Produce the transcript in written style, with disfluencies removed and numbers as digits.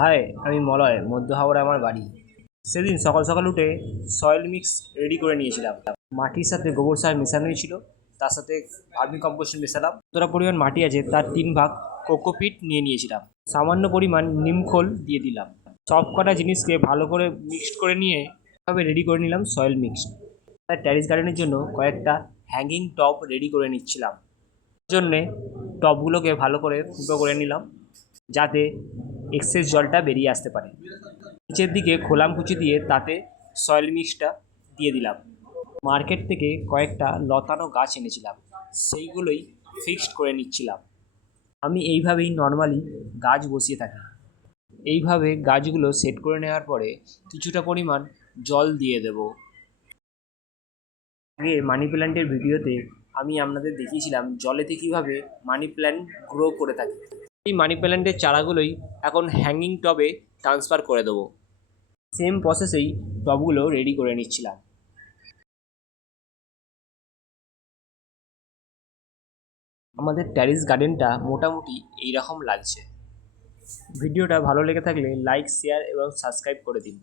High, আমি মলয়, মধ্য হাওড়া আমার বাড়ি। সেদিন সকাল সকাল উঠে সয়েল মিক্স রেডি করে নিয়েছিলাম। মাটির সাথে গোবর সার মেশানোই ছিল, তার সাথে ভার্মি কম্পোস্ট মেশালাম। যতটা পরিমাণ মাটি আছে তার 3 ভাগ কোকোপিট নিয়ে নিয়েছিলাম। সামান্য পরিমাণ নিমখোল দিয়ে দিলাম। সব কটা জিনিসকে ভালো করে মিক্সড করে নিয়ে এভাবে রেডি করে নিলাম সয়েল মিক্সড। টেরেস গার্ডেনের জন্য কয়েকটা হ্যাঙ্গিং টব রেডি করে নিচ্ছিলাম। জন্যে টবগুলোকে ভালো করে ফুটো করে নিলাম, যাতে এক্সেস জলটা বেরিয়ে আসতে পারে। নিচের দিকে খোলাম কুচি দিয়ে তাতে সয়েল মিক্সটা দিয়ে দিলাম। মার্কেট থেকে কয়েকটা লতানো গাছ এনেছিলাম, সেইগুলোই ফিক্সড করে নিচ্ছিলাম। আমি এইভাবেই নর্মালি গাছ বসিয়ে থাকি। এইভাবে গাছগুলো সেট করে নেওয়ার পরে কিছুটা পরিমাণ জল দিয়ে দেব। আগে মানি প্ল্যান্টের ভিডিওতে আমি আপনাদের দেখিয়েছিলাম জলেতে কীভাবে মানি প্ল্যান্ট গ্রো করে থাকে। এই মানি প্ল্যান্টের চারাগুলোই এখন হ্যাঙ্গিং টবে ট্রান্সফার করে দেবো। সেম প্রসেসেই টবগুলো রেডি করে নিচ্ছিলাম। আমাদের টেরেস গার্ডেনটা মোটামুটি এইরকম লাগছে। ভিডিওটা ভালো লেগে থাকলে লাইক, শেয়ার এবং সাবস্ক্রাইব করে দিন।